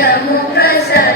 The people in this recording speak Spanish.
democracia